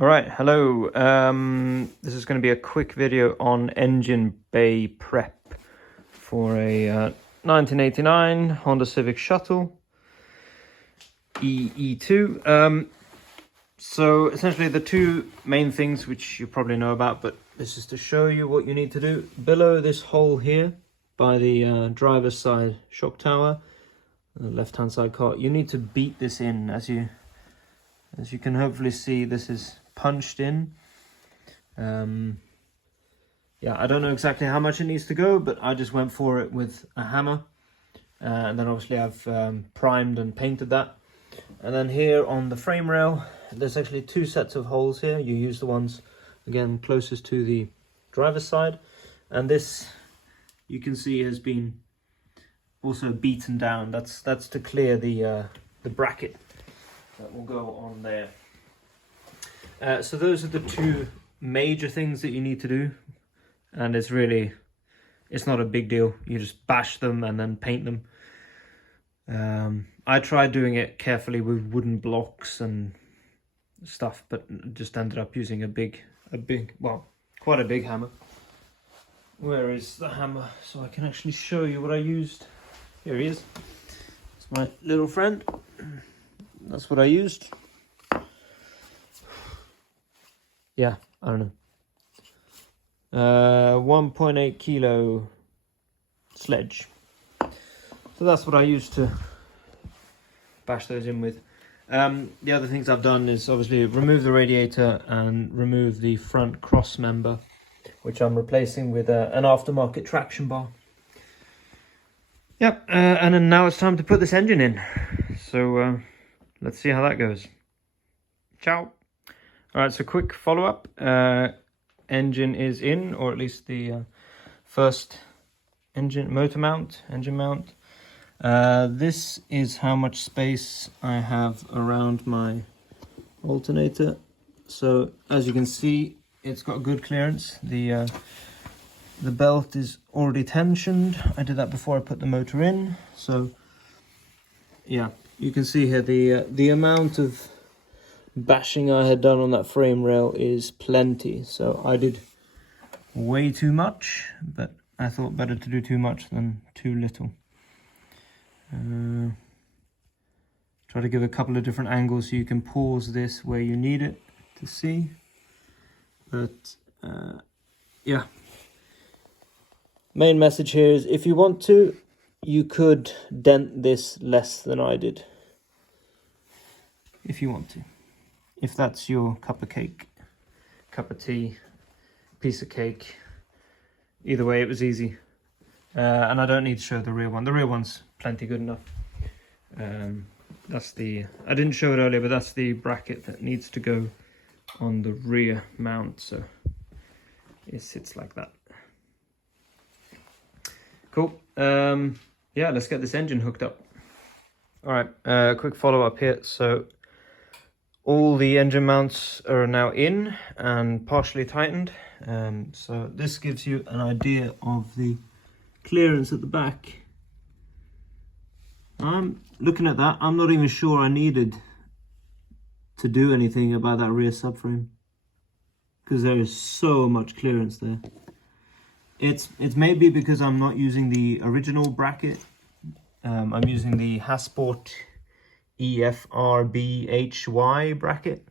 Alright, hello. This is going to be a quick video on engine bay prep for a 1989 Honda Civic Shuttle E2. So essentially the two main things which you probably know about, but this is to show you what you need to do. Below this hole here by the driver's side shock tower, the left hand side cart, you need to beat this in. As you can hopefully see, this is punched in. Yeah, I don't know exactly how much it needs to go, but I just went for it with a hammer, and then obviously I've primed and painted that. And then here on the frame rail, there's actually two sets of holes here. You use the ones again closest to the driver's side, and this you can see has been also beaten down. That's to clear the bracket that will go on there. So those are the two major things that you need to do, and it's not a big deal. You just bash them and then paint them. I tried doing it carefully with wooden blocks and stuff, but just ended up using quite a big hammer. Where is the hammer? So I can actually show you what I used. Here he is. It's my little friend. That's what I used. Yeah, I don't know. 1.8 kilo sledge. So that's what I used to bash those in with. The other things I've done is obviously remove the radiator and remove the front cross member, which I'm replacing with an aftermarket traction bar. Yep, and then now it's time to put this engine in. So let's see how that goes. Ciao. All right, so quick follow-up. Engine is in, or at least the first engine mount. This is how much space I have around my alternator. So as you can see, it's got good clearance. The belt is already tensioned. I did that before I put the motor in. So yeah, you can see here the amount of bashing I had done on that frame rail is plenty. So I did way too much, but I thought better to do too much than too little. Try to give a couple of different angles so you can pause this where you need it to see. But yeah, main message here is if you want to, you could dent this less than I did. If you want to. If that's your cup of cake, cup of tea, piece of cake. Either way, it was easy. And I don't need to show the rear one. The rear one's plenty good enough. I didn't show it earlier, but that's the bracket that needs to go on the rear mount. So it sits like that. Cool. Yeah, let's get this engine hooked up. All right, quick follow up here. So all the engine mounts are now in and partially tightened. So this gives you an idea of the clearance at the back. I'm looking at that. I'm not even sure I needed to do anything about that rear subframe, because there is so much clearance there. It's maybe because I'm not using the original bracket. I'm using the Hasport EFRBHY bracket.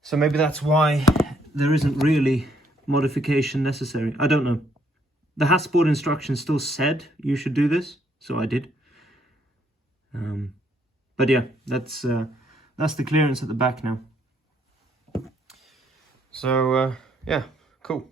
So maybe that's why there isn't really modification necessary. I don't know. The Hasport instructions still said you should do this, so I did. But yeah, that's the clearance at the back now. So yeah, cool.